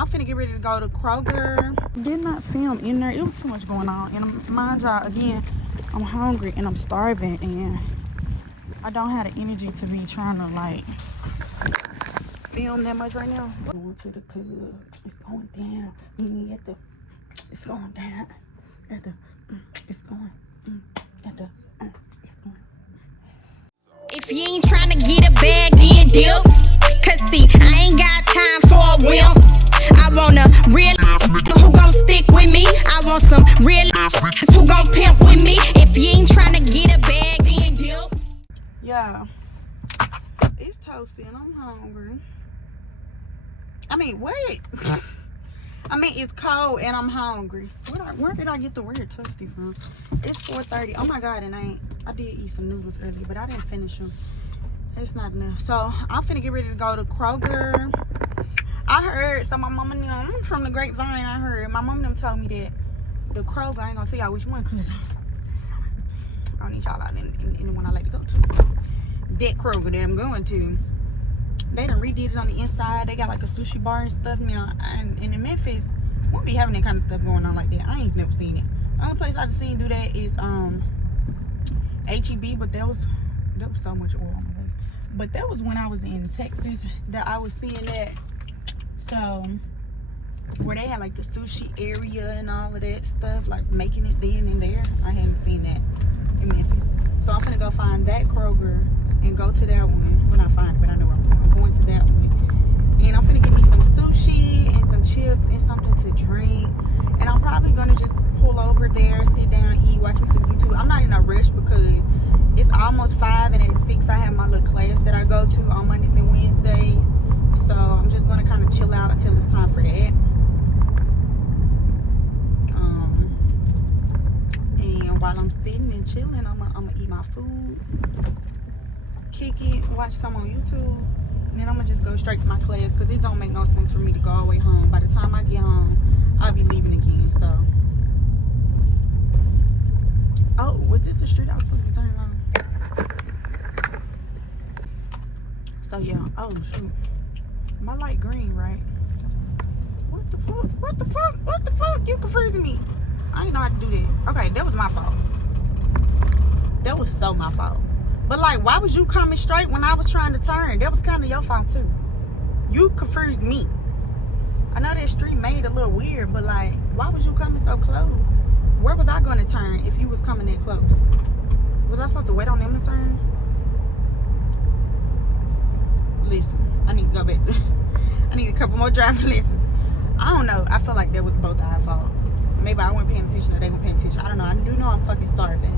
I'm finna get ready to go to Kroger. Did not film in there. It was too much going on. And mind y'all, again, I'm hungry and I'm starving. And I don't have the energy to be trying to, like, film that much right now. Going to the club. It's going down. It's going down. It's going. If you ain't tryna get a bag, then dip. Cause see, I ain't got time for a wimp. I want a real who gon' stick with me. I want some real who gon' pimp with me. If you ain't tryna get a bag, then dip. Yeah. It's toasty and I'm hungry. I mean, wait. I mean, it's cold and I'm hungry. Where did I get the word toasty from? It's 4:30. Oh my God, and I did eat some noodles earlier, but I didn't finish them. It's not enough. So I'm finna get ready to go to Kroger. I heard, so my mama them from the grapevine, I heard my mama them told me that the Kroger, I ain't gonna tell y'all which one, cause I don't need y'all out in the one I like to go to. That Kroger that I'm going to. They done redid it on the inside. They got like a sushi bar and stuff now. And in Memphis, we won't be having that kind of stuff going on like that. I ain't never seen it. The only place I've seen do that is HEB, but there was so much oil on my face. But that was when I was in Texas that I was seeing that. So where they had like the sushi area and all of that stuff, like making it then and there. I hadn't seen that in Memphis. So I'm gonna go find that Kroger and go to that one. Well, not find it, but I know where I'm going to that one. And I'm gonna get me some sushi and some chips and something to drink. And I'm probably gonna just pull over there, sit down, eat, watch me some YouTube. I'm not in a rush because it's almost 5 and at 6 I have my little class that I go to on Mondays and Wednesdays. So I'm just gonna kind of chill out until it's time for that. And while I'm sitting and chilling, I'm gonna eat my food, kick it, watch some on YouTube, and then I'm gonna just go straight to my class because it don't make no sense for me to go all the way home. By the time I get home, I'll be leaving again. So, oh, was this the street I was supposed to be turning on? So yeah, oh shoot, my light green, right? What the fuck? What the fuck? What the fuck? You confusing me. I didn't know how to do that. Okay, that was my fault. That was so my fault. But like, why was you coming straight when I was trying to turn? That was kind of your fault too. You confused me. I know that street made a little weird, but like, why was you coming so close? Where was I gonna turn if you was coming that close? Was I supposed to wait on them to turn? Listen, I need to go back. I need a couple more driving lessons. I don't know. I feel like that was both our fault. Maybe I wasn't paying attention or they weren't paying attention. I don't know. I do know I'm fucking starving.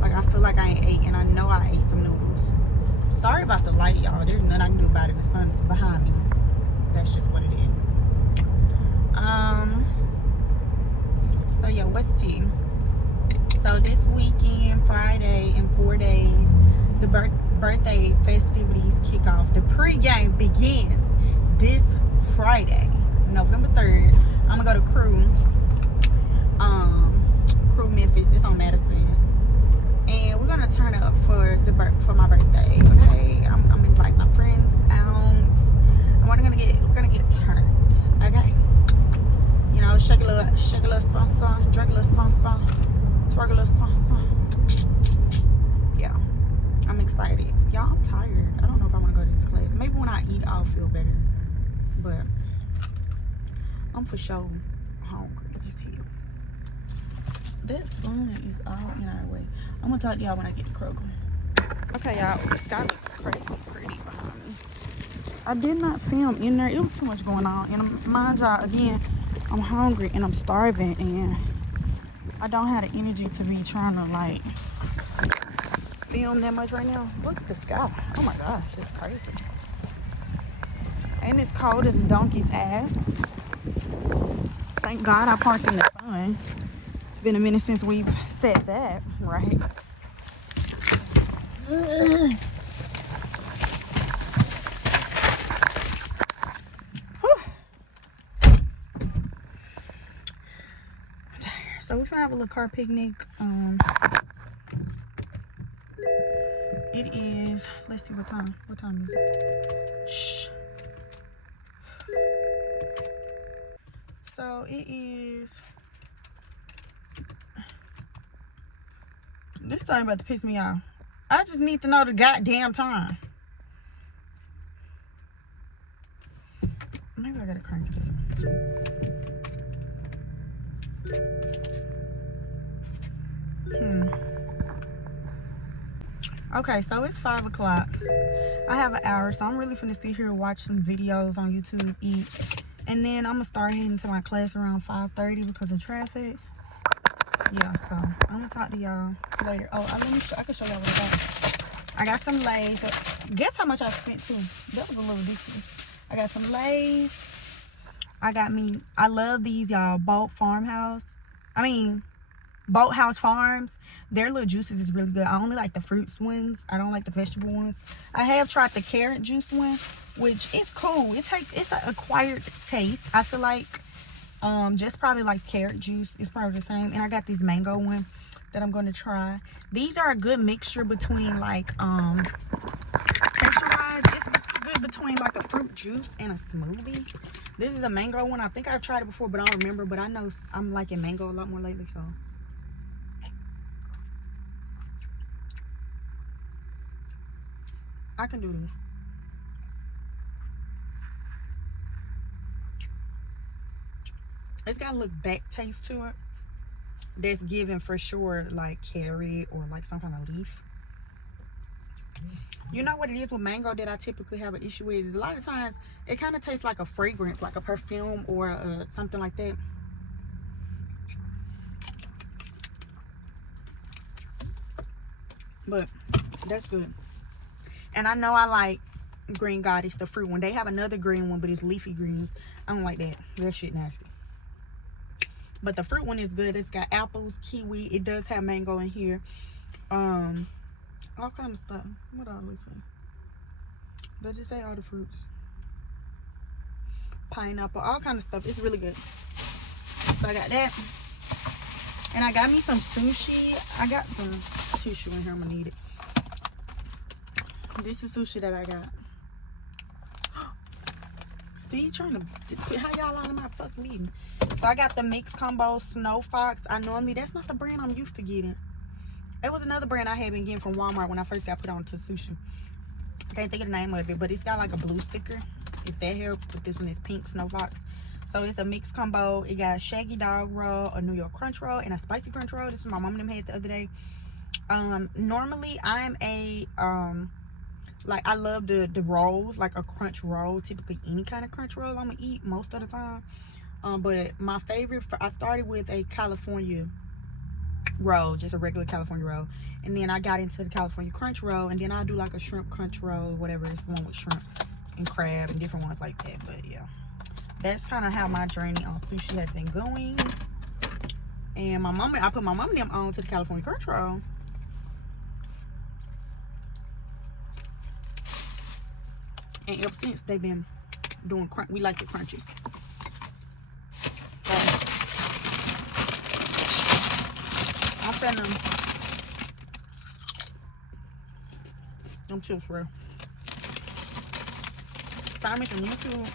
Like, I feel like I ain't ate, and I know I ate some noodles. Sorry about the light, y'all. There's nothing I can do about it. The sun's behind me. That's just what it is. So yeah, what's tea? So this weekend, Friday, in 4 days, the birthday festivities kick off. The pregame begins this Friday, November 3rd. I'm gonna go to Crew Memphis. It's on Madison, and we're gonna turn up for my birthday. Okay, I'm inviting my friends out, and we're gonna get turned. Okay, you know, shake a little song, drink a little song, twerk a little song. Yeah, I'm excited, y'all. I'm tired. I don't know if I want to go to this class. Maybe when I eat, I'll feel better, but I'm for sure hungry as hell. That sun is all in our way. I'm gonna talk to y'all when I get to Kroger. Okay, y'all, the sky looks crazy pretty behind me. I did not film in there. It was too much going on. And mind y'all, again, I'm hungry and I'm starving, and I don't have the energy to be trying to like film that much right now. Look at the sky. Oh my gosh, it's crazy. And it's cold as a donkey's ass. Thank God I parked in the sun. It's been a minute since we've said that, right? So we're gonna have a little car picnic. It is, let's see what time. What time is it? Shh. 9:30. so it is. This thing about to piss me off. I just need to know the goddamn time. Maybe I gotta crank it up. Okay, so it's 5 o'clock. I have an hour, so I'm really finna sit here and watch some videos on YouTube, eat, and then I'm gonna start heading to my class around 5:30 because of traffic. Yeah, so I'm gonna talk to y'all later. Oh, I can show y'all what I got. I got some Lay's. Guess how much I spent too? That was a little decent. I got some Lay's. I love these, y'all. Boathouse Farms. Their little juices is really good. I only like the fruits ones. I don't like the vegetable ones. I have tried the carrot juice one, which is cool. It's an acquired taste. I feel like just probably like carrot juice is probably the same. And I got this mango one that I'm gonna try. These are a good mixture between like texture-wise, it's good between like a fruit juice and a smoothie. This is a mango one. I think I've tried it before, but I don't remember. But I know I'm liking mango a lot more lately, so. I can do this. It's got a little back taste to it. That's given for sure like carrot or like some kind of leaf. You know what it is with mango that I typically have an issue with is a lot of times it kind of tastes like a fragrance, like a perfume or something like that. But that's good. And I know I like Green Goddess, the fruit one. They have another green one, but it's leafy greens. I don't like that. That shit nasty. But the fruit one is good. It's got apples, kiwi. It does have mango in here. All kind of stuff. What all looks like? Does it say all the fruits? Pineapple, all kind of stuff. It's really good. So I got that. And I got me some sushi. I got some tissue in here. I'm gonna need it. This is sushi that I got. See, trying to how y'all on my fucking meeting. So I got the mixed combo Snow Fox. That's not the brand I'm used to getting. It was another brand I had been getting from Walmart when I first got put on to sushi. I can't think of the name of it, but it's got like a blue sticker, if that helps. But this one is pink Snow Fox. So it's a mixed combo. It got a shaggy dog roll, a New York crunch roll, and a spicy crunch roll. This is my mom and them had the other day. Normally I'm a like I love the rolls, like a crunch roll. Typically any kind of crunch roll I'm gonna eat most of the time. But my favorite, I started with a California roll, just a regular California roll, and then I got into the California crunch roll, and then I'll do like a shrimp crunch roll, whatever. It's the one with shrimp and crab and different ones like that. But yeah, that's kind of how my journey on sushi has been going. And I put my mom and them on to the California crunch roll. And ever since they've been doing crunch, we like the crunches. I'm finna, I'm chill for real. Find me some YouTube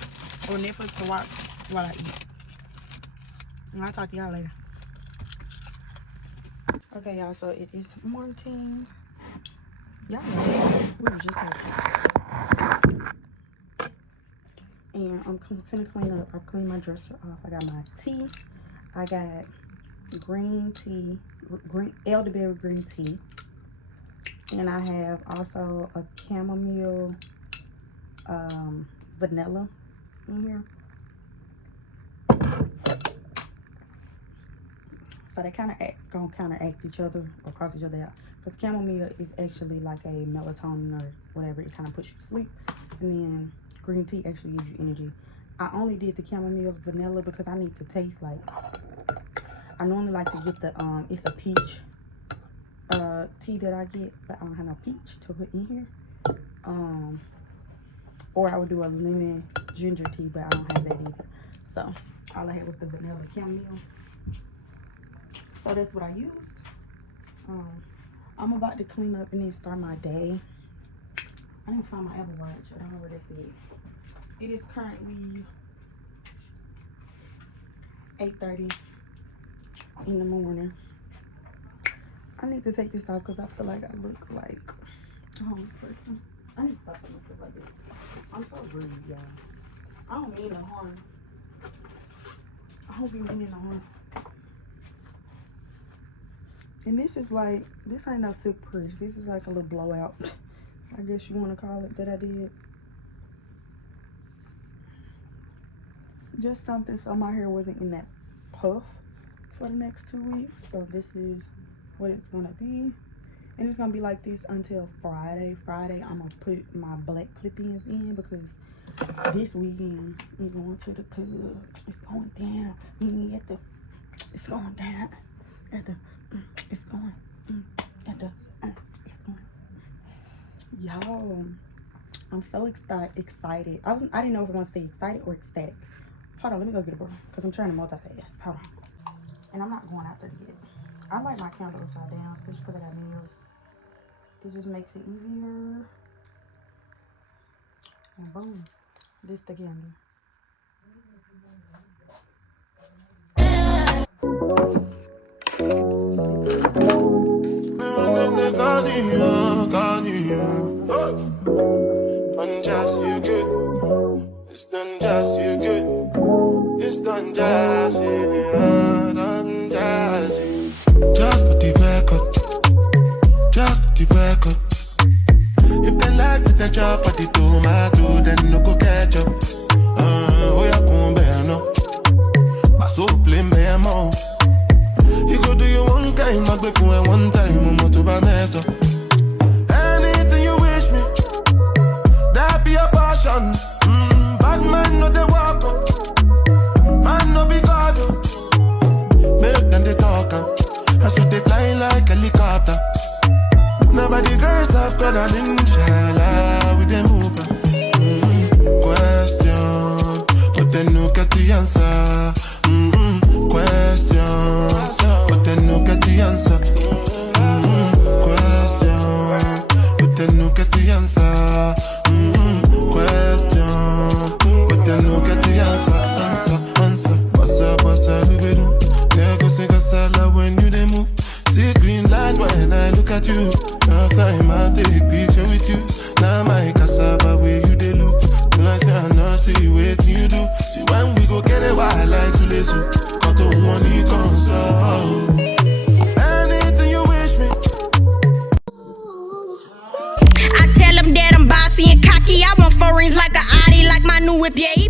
or Netflix to watch while I eat. And I'll talk to y'all later. Okay, y'all, so it is morning. Y'all know we were just talking. And I'm finna clean up. I cleaned my dresser off. I got my tea. I got green tea, elderberry green tea. And I have also a chamomile vanilla in here. So they kind of gonna counteract each other or cross each other out. Because chamomile is actually like a melatonin or whatever. It kind of puts you to sleep. And then green tea actually gives you energy. I only did the chamomile vanilla because I need to taste like, I normally like to get the, it's a peach tea that I get, but I don't have no peach to put in here. Or I would do a lemon ginger tea, but I don't have that either. So all I had was the vanilla chamomile. So that's what I used. I'm about to clean up and then start my day. I need to find my Apple Watch. I don't know where that's at. It is currently 8:30 in the morning. I need to take this off because I feel like I look like a homeless person. I need to stop doing stuff like that. I'm so rude, y'all. I don't mean no harm. I don't be meaning no harm. And this is like, this ain't no silk press. This is like a little blowout, I guess you want to call it, that I did. Just something so my hair wasn't in that puff for the next 2 weeks. So this is what it's gonna be, and it's gonna be like this until Friday. I'm gonna put my black clip-ins in because this weekend I'm going to the club. It's going down. It's going down at the it's going at the it's going. Y'all, I'm so excited. I didn't know if I want to say excited or ecstatic. Hold on, let me go get a bro because I'm trying to multitask. Hold on. And I'm not going out there to get it. I like my candle upside down, especially because I got nails. It just makes it easier. And boom, this the candle. Unjust, you good. It's done just you good. It's done just you, done just you. Just for the record. Just for the record. If they like the job at the tomato, then no go catch up. Oh yeah, come bear no. I so play me a mouth. You go do you one time, I go for one time, I'm not to buy mess up. Anything you wish me, that be a passion. Bad man no they walk up, man no be God up. Make them they talk up, I so they fly like a helicopter. Nobody girls have got an inshallah with them move. Question, but then no get the answer. Question, but then no get the answer. Question, but then no get the answer. Question, but then no get the answer. Answer. Bossa, lubedu. Lego sing a salad when you they move. See green light when I look at you. Last time I take picture with you. Now my cassava where you they look. When I say I know see what you do. See when we go get a while like Sulesu. Got to one you console. Anything you wish me. I tell them that I'm bossy and cocky. I want four rings like a Audi, like my new whip, yeah, he